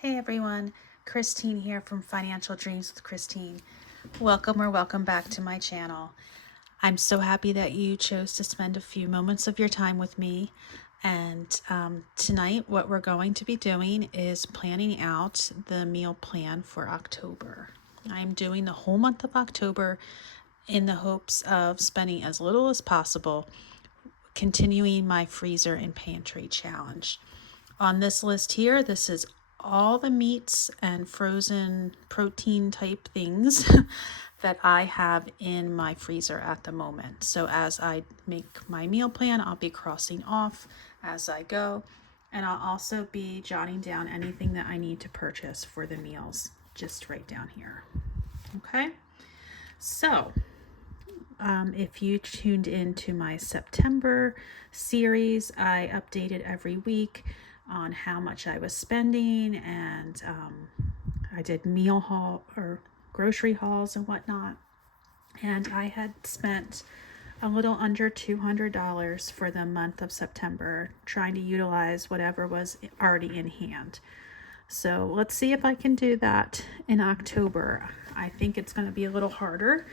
Hey everyone, Christine here from Financial Dreams with Christine. Welcome back to my channel. I'm so happy that you chose to spend a few moments of your time with me. And tonight, what we're going to be doing is planning out the meal plan for October. I'm doing the whole month of October in the hopes of spending as little as possible, continuing my freezer and pantry challenge. On this list here, this is all the meats and frozen protein type things that I have in my freezer at the moment. So as I make my meal plan, I'll be crossing off as I go, and I'll also be jotting down anything that I need to purchase for the meals just right down here. Okay, so if you tuned into my September series, I updated every week on how much I was spending, and I did meal haul or grocery hauls and whatnot. And I had spent a little under $200 for the month of September, trying to utilize whatever was already in hand. So let's see if I can do that in October. I think it's going to be a little harder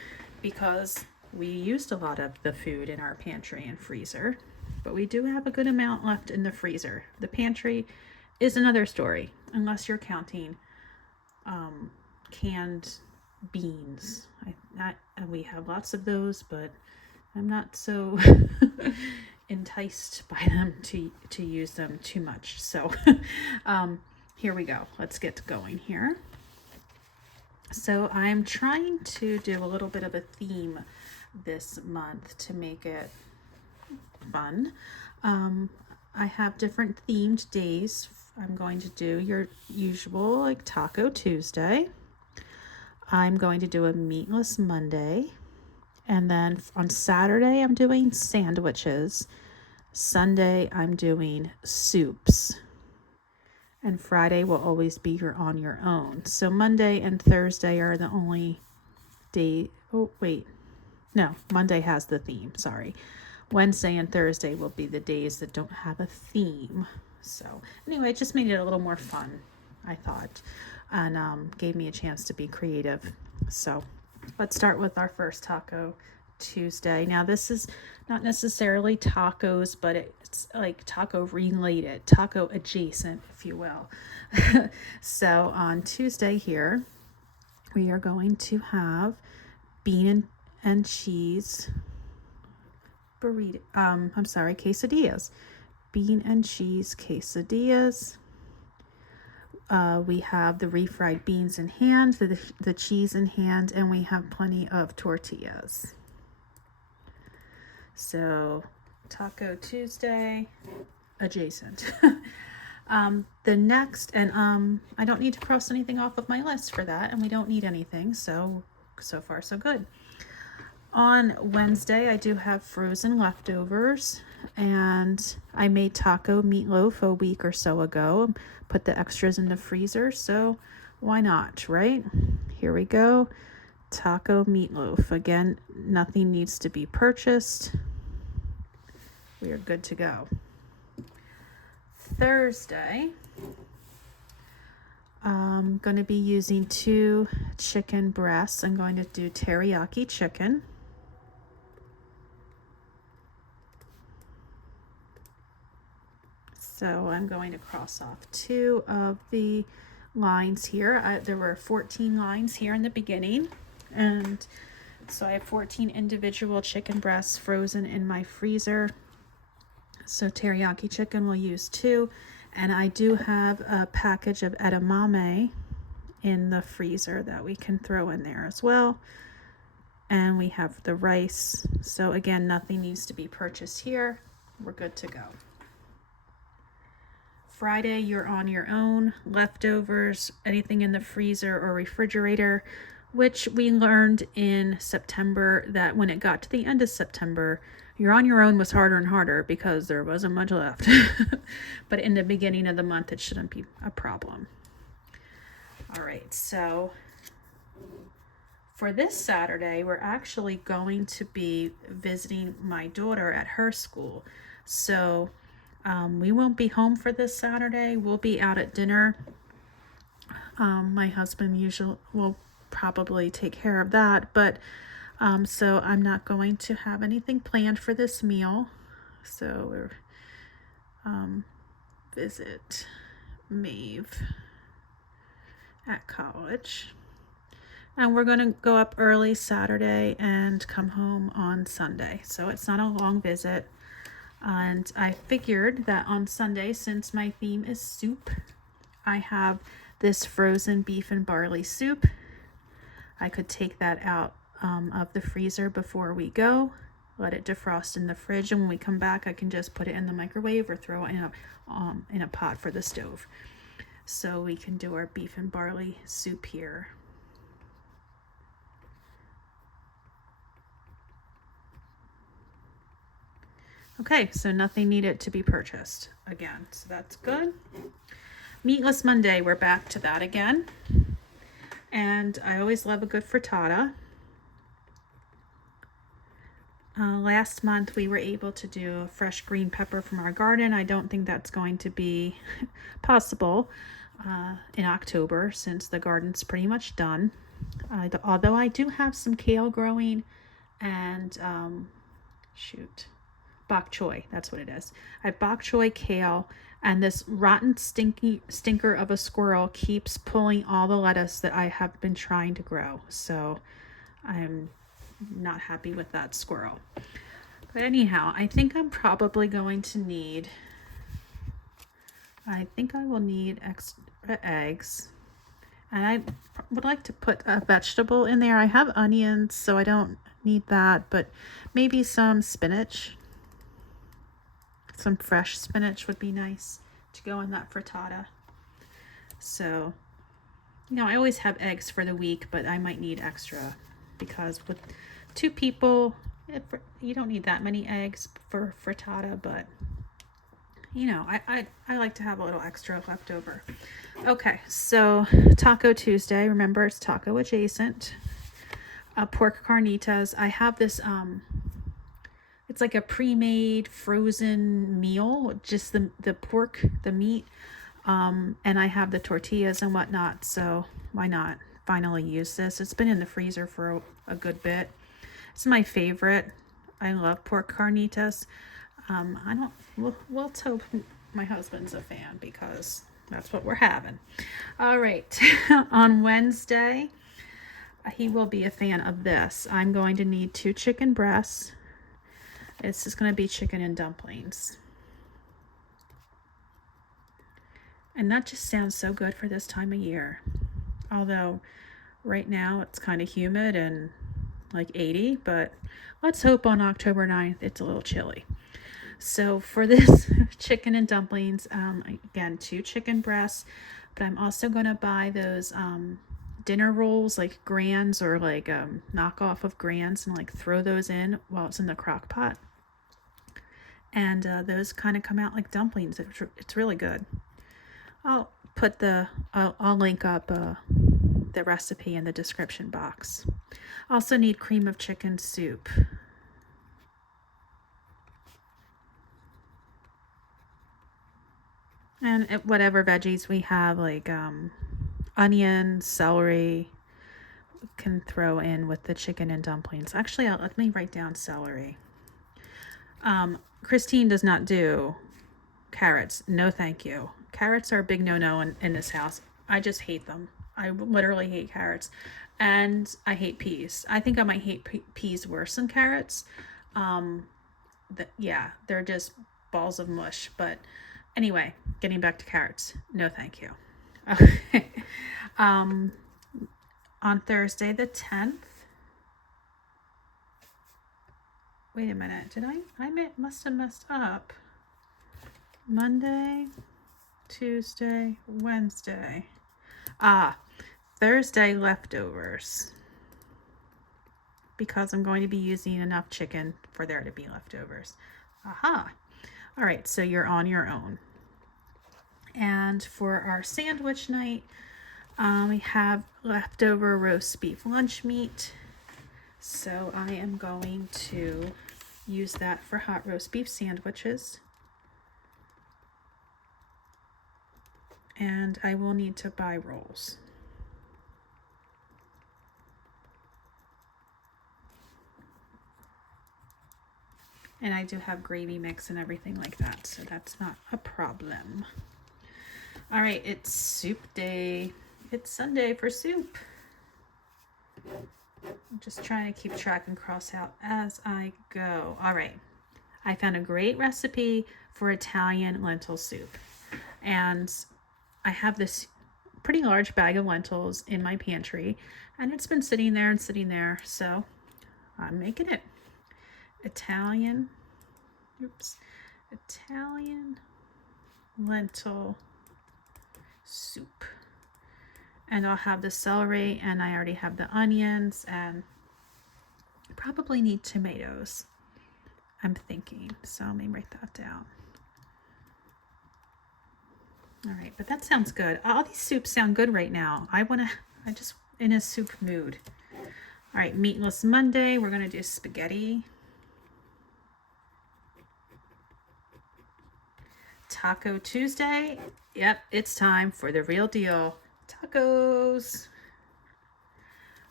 because we used a lot of the food in our pantry and freezer, but we do have a good amount left in the freezer. The pantry is another story, unless you're counting canned beans. We have lots of those, but I'm not so enticed by them to use them too much. So here we go. Let's get going here. So I'm trying to do a little bit of a theme this month to make it fun. I have different themed days. I'm going to do your usual, like Taco Tuesday. I'm going to do a meatless Monday. And then on Saturday, I'm doing sandwiches. Sunday, I'm doing soups. And Friday will always be your on your own. So Monday and Thursday are the only day. Oh, wait. No, Monday has the theme. Sorry. Wednesday and Thursday will be the days that don't have a theme. So anyway, it just made it a little more fun, I thought, and gave me a chance to be creative. So let's start with our first Taco Tuesday. Now this is not necessarily tacos, but it's like taco related, taco adjacent, if you will. So on Tuesday here, we are going to have bean and cheese burrito. Quesadillas. Bean and cheese quesadillas. We have the refried beans in hand, the cheese in hand, and we have plenty of tortillas. So, Taco Tuesday, adjacent. The next, and I don't need to cross anything off of my list for that, and we don't need anything, so far so good. On Wednesday, I do have frozen leftovers, and I made taco meatloaf a week or so ago. Put the extras in the freezer, so why not, right? Here we go. Taco meatloaf. Again, nothing needs to be purchased. We are good to go. Thursday, I'm going to be using 2 chicken breasts. I'm going to do teriyaki chicken. So I'm going to cross off 2 of the lines here. There were 14 lines here in the beginning, and so I have 14 individual chicken breasts frozen in my freezer. So teriyaki chicken will use 2, and I do have a package of edamame in the freezer that we can throw in there as well. And we have the rice. So again, nothing needs to be purchased here. We're good to go. Friday, you're on your own. Leftovers, anything in the freezer or refrigerator, which we learned in September that when it got to the end of September, you're on your own was harder and harder because there wasn't much left. But in the beginning of the month, it shouldn't be a problem. All right, so for this Saturday, we're actually going to be visiting my daughter at her school. So we won't be home for this Saturday. We'll be out at dinner My husband usually will probably take care of that, but so I'm not going to have anything planned for this meal. So we're visit Maeve at college. And we're going to go up early Saturday and come home on Sunday. So it's not a long visit. And I figured that on Sunday, since my theme is soup, I have this frozen beef and barley soup. I could take that out of the freezer before we go, let it defrost in the fridge, and when we come back, I can just put it in the microwave or throw it in a pot for the stove. So we can do our beef and barley soup here. Okay, so nothing needed to be purchased again, so that's good. Meatless Monday, we're back to that again. And I always love a good frittata. Last month we were able to do a fresh green pepper from our garden. I don't think that's going to be possible in October since the garden's pretty much done. Although I do have some kale growing and bok choy, that's what it is. I have bok choy, kale, and this rotten stinker of a squirrel keeps pulling all the lettuce that I have been trying to grow. So I'm not happy with that squirrel. But anyhow, I think I'm probably going to need, I will need extra eggs. And I would like to put a vegetable in there. I have onions, so I don't need that, but maybe some spinach. Some fresh spinach would be nice to go in that frittata. So, I always have eggs for the week, but I might need extra because with 2 people, you don't need that many eggs for frittata, but I like to have a little extra left over. Okay, so Taco Tuesday. Remember, it's taco adjacent. Pork carnitas. I have this it's like a pre-made frozen meal, just the pork, the meat, and I have the tortillas and whatnot, so why not finally use this? It's been in the freezer for a good bit. It's my favorite. I love pork carnitas. We'll hope my husband's a fan because that's what we're having. All right, on Wednesday, he will be a fan of this. I'm going to need 2 chicken breasts. It's just going to be chicken and dumplings. And that just sounds so good for this time of year. Although right now it's kind of humid and like 80, but let's hope on October 9th it's a little chilly. So for this chicken and dumplings, again, 2 chicken breasts, but I'm also going to buy those dinner rolls, like Grands or like knockoff of Grands, and like throw those in while it's in the crock pot. And those kind of come out like dumplings. It's really good. I'll link up the recipe in the description box. Also need cream of chicken soup. And whatever veggies we have, like onion, celery, can throw in with the chicken and dumplings. Actually, let me write down celery. Christine does not do carrots. No, thank you. Carrots are a big no-no in this house. I just hate them. I literally hate carrots. And I hate peas. I think I might hate peas worse than carrots. They're just balls of mush. But anyway, getting back to carrots. No, thank you. Okay. On Thursday the 10th. Wait a minute. Did I must have messed up. Monday, Tuesday, Wednesday. Thursday leftovers. Because I'm going to be using enough chicken for there to be leftovers. Aha. All right, so you're on your own. And for our sandwich night, we have leftover roast beef lunch meat. So I am going to use that for hot roast beef sandwiches. And I will need to buy rolls. And I do have gravy mix and everything like that, so that's not a problem. All right, it's soup day. It's Sunday for soup. I'm just trying to keep track and cross out as I go. All right, I found a great recipe for Italian lentil soup. And I have this pretty large bag of lentils in my pantry, and it's been sitting there and sitting there, so I'm making it. Italian lentil soup. And I'll have the celery, and I already have the onions, and probably need tomatoes, I'm thinking. So let me write that down. All right, but that sounds good. All these soups sound good right now. I just in a soup mood. All right, Meatless Monday, we're gonna do spaghetti. Taco Tuesday, yep, it's time for the real deal. Tacos.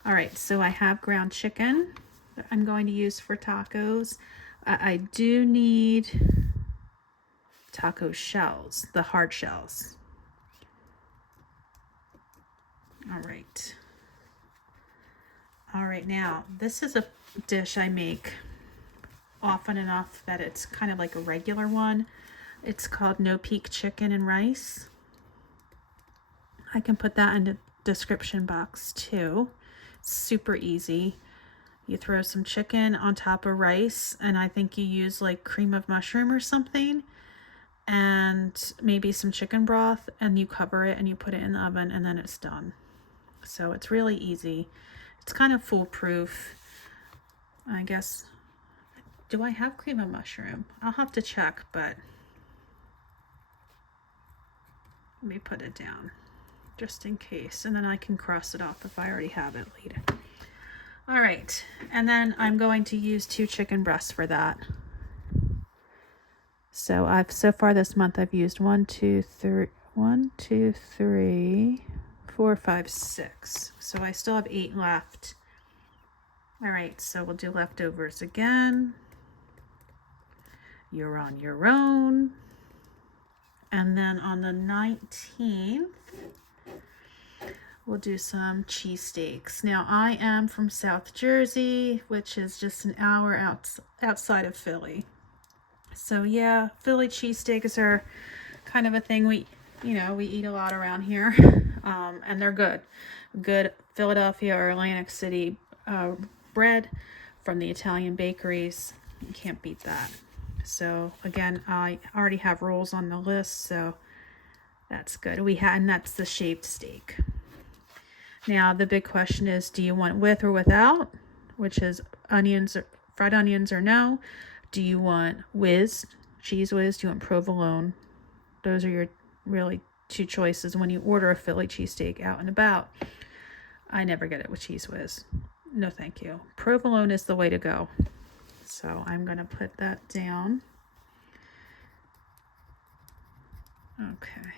All right, so I have ground chicken that I'm going to use for tacos. I do need taco shells, the hard shells. All right. All right, now this is a dish I make often enough that it's kind of like a regular one. It's called no peak chicken and rice. I can put that in the description box too. It's super easy. You throw some chicken on top of rice, and I think you use like cream of mushroom or something, and maybe some chicken broth, and you cover it and you put it in the oven, and then it's done. So it's really easy. It's kind of foolproof, I guess. Do I have cream of mushroom? I'll have to check, but let me put it down just in case, and then I can cross it off if I already have it later. All right, and then I'm going to use 2 chicken breasts for that. So so far this month I've used 1, 2, 3, 4, 5, 6. So I still have 8 left. All right, so we'll do leftovers again. You're on your own. And then on the 19th, we'll do some cheesesteaks. Now, I am from South Jersey, which is just an hour outside of Philly. So yeah, Philly cheesesteaks are kind of a thing we eat a lot around here, and they're good. Good Philadelphia or Atlantic City bread from the Italian bakeries. You can't beat that. So again, I already have rolls on the list, so that's good. And that's the shaved steak. Now the big question is, do you want with or without? Which is fried onions or no? Do you want whiz, cheese whiz? Do you want provolone? Those are your really 2 choices when you order a Philly cheesesteak out and about. I never get it with cheese whiz. No, thank you. Provolone is the way to go. So I'm going to put that down. Okay,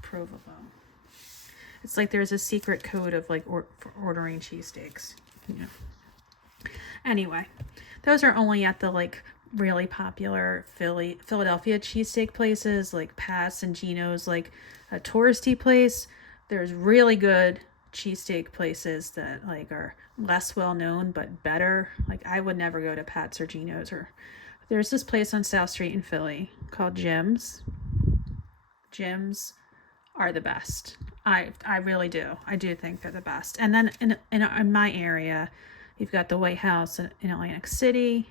provolone. It's like there's a secret code of like for ordering cheesesteaks. Yeah. Anyway, those are only at the like really popular Philadelphia cheesesteak places like Pat's and Geno's, like a touristy place. There's really good cheesesteak places that like are less well known but better. Like I would never go to Pat's or Geno's. Or there's this place on South Street in Philly called Jim's. Jim's are the best. I really do. I do think they're the best. And then in my area, you've got the White House in Atlantic City.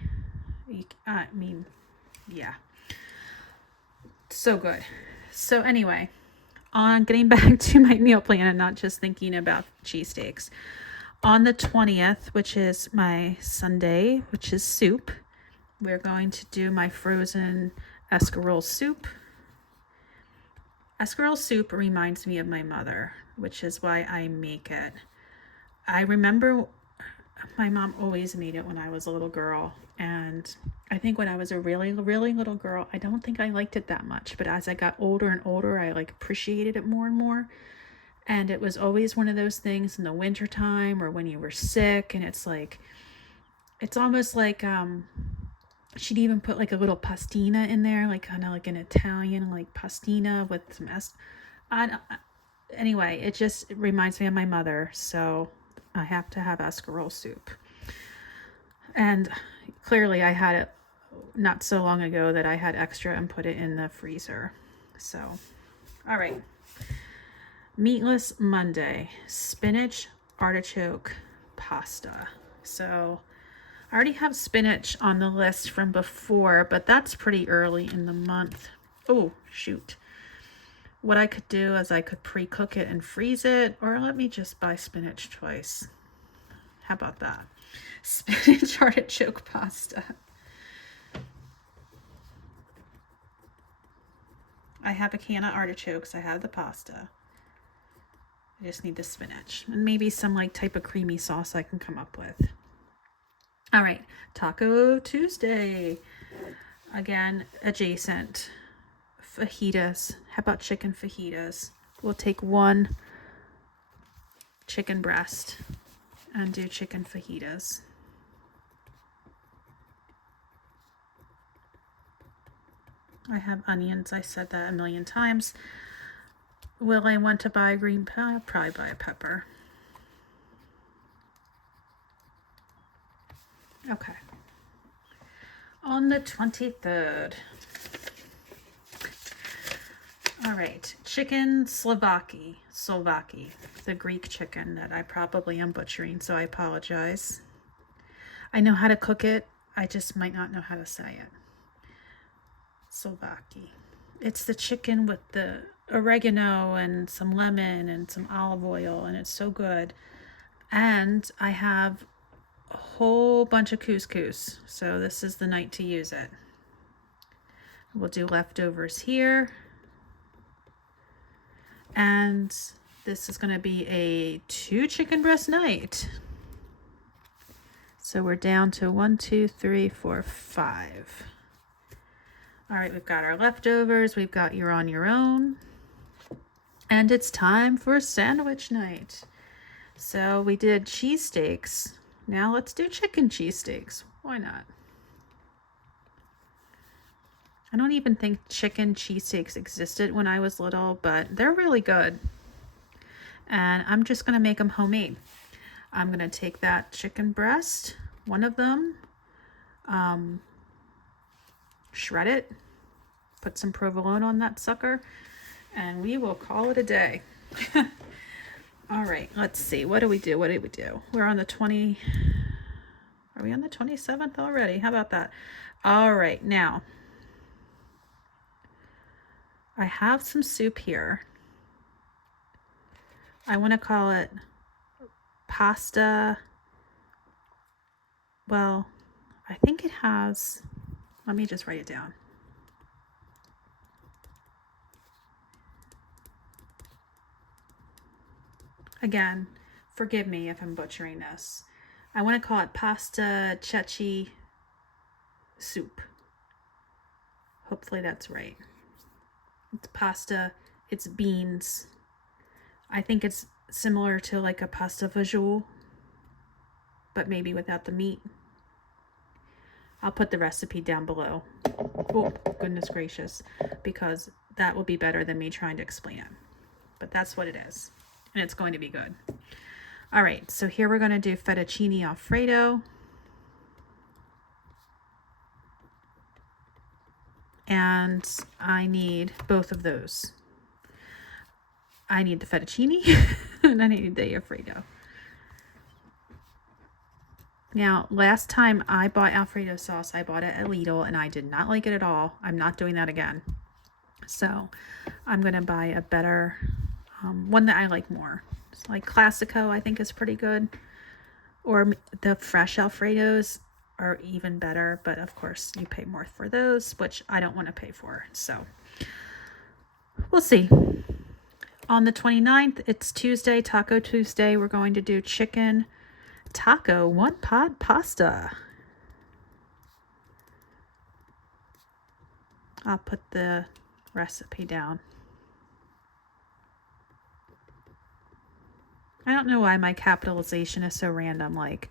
I mean, yeah, so good. So anyway, on getting back to my meal plan and not just thinking about cheesesteaks. On the 20th, which is my Sunday, which is soup, we're going to do my frozen escarole soup. Escarole soup reminds me of my mother, which is why I make it. I remember my mom always made it when I was a little girl, and I think when I was a really, really little girl, I don't think I liked it that much, but as I got older and older, I like appreciated it more and more. And it was always one of those things in the winter time or when you were sick, and it's almost like She'd even put like a little pastina in there, like kind of like an Italian like pastina with some anyway, it reminds me of my mother, so I have to have escarole soup. And clearly I had it not so long ago that I had extra and put it in the freezer. So, all right. Meatless Monday, spinach artichoke pasta. So I already have spinach on the list from before, but that's pretty early in the month. Oh, shoot. What I could do is I could pre-cook it and freeze it, or let me just buy spinach twice. How about that? Spinach artichoke pasta. I have a can of artichokes. I have the pasta. I just need the spinach and maybe some like type of creamy sauce I can come up with. All right, Taco Tuesday. Again, adjacent. Fajitas. How about chicken fajitas? We'll take one chicken breast and do chicken fajitas. I have onions. I said that a million times. Will I want to buy green pepper? I'll probably buy a pepper. Okay. On the 23rd. All right. Chicken Slovaki. The Greek chicken that I probably am butchering, so I apologize. I know how to cook it. I just might not know how to say it. Slovaki. It's the chicken with the oregano and some lemon and some olive oil, and it's so good. And I have a whole bunch of couscous, so this is the night to use it. We'll do leftovers here. And this is going to be a 2 chicken breast night. So we're down to 1, 2, 3, 4, 5. All right, we've got our leftovers. We've got you're on your own. And it's time for sandwich night. So we did cheesesteaks. Now let's do chicken cheesesteaks. Why not? I don't even think chicken cheesesteaks existed when I was little, but they're really good. And I'm just going to make them homemade. I'm going to take that chicken breast, one of them, shred it, put some provolone on that sucker, and we will call it a day. All right, let's see. What do we do? We're on the 20. Are we on the 27th already? How about that? All right, now I have some soup here. I want to call it pasta. Well, I think it has, let me just write it down. Again, forgive me if I'm butchering this. I want to call it pasta ceci soup. Hopefully that's right. It's pasta, it's beans. I think it's similar to like a pasta fagioli, but maybe without the meat. I'll put the recipe down below. Oh, goodness gracious, because that will be better than me trying to explain it. But that's what it is, and it's going to be good. All right, so here we're going to do fettuccine alfredo. And I need both of those. I need the fettuccine and I need the Alfredo. Now, last time I bought Alfredo sauce, I bought it at Lidl and I did not like it at all. I'm not doing that again. So I'm going to buy a better one that I like more. It's like Classico, I think is pretty good. Or the fresh Alfredos are even better, but of course you pay more for those, which I don't want to pay for. So we'll see. On the 29th, it's Tuesday, Taco Tuesday. We're going to do chicken taco one pot pasta. I'll put the recipe down. I don't know why my capitalization is so random, like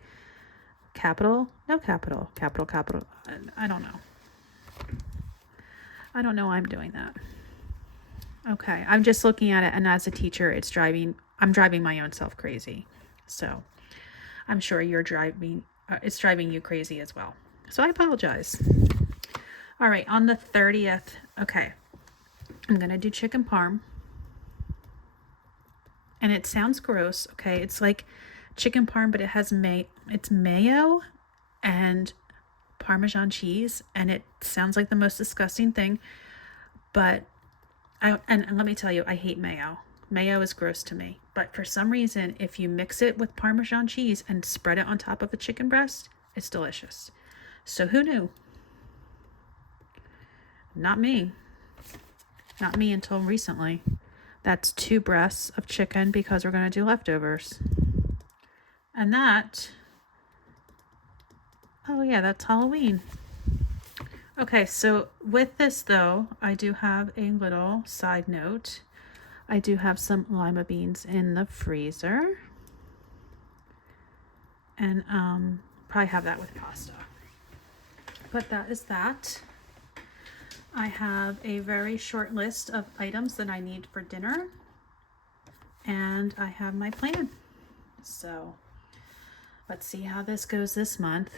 capital, no capital, capital, capital. I don't know. I don't know why I'm doing that. Okay, I'm just looking at it, and as a teacher, I'm driving my own self crazy. So I'm sure it's driving you crazy as well. So I apologize. All right, on the 30th, okay, I'm going to do chicken parm. And it sounds gross, okay? It's like chicken parm, but it has it's mayo and Parmesan cheese, and it sounds like the most disgusting thing. But and let me tell you, I hate mayo. Mayo is gross to me. But for some reason, if you mix it with Parmesan cheese and spread it on top of a chicken breast, it's delicious. So who knew? Not me. Not me until recently. That's 2 breasts of chicken because we're going to do leftovers. And oh yeah, that's Halloween. Okay, so with this though, I do have a little side note. I do have some lima beans in the freezer. And probably have that with pasta. But that is that. I have a very short list of items that I need for dinner. And I have my plan. So let's see how this goes this month.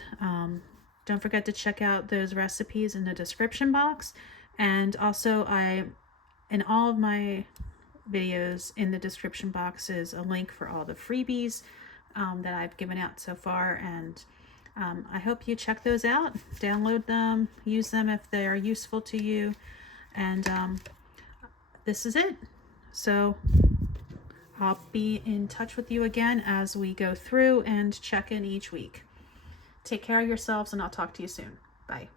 Don't forget to check out those recipes in the description box. And also in all of my videos in the description box is a link for all the freebies that I've given out so far. And I hope you check those out, download them, use them if they are useful to you. And this is it. So I'll be in touch with you again as we go through and check in each week. Take care of yourselves, and I'll talk to you soon. Bye.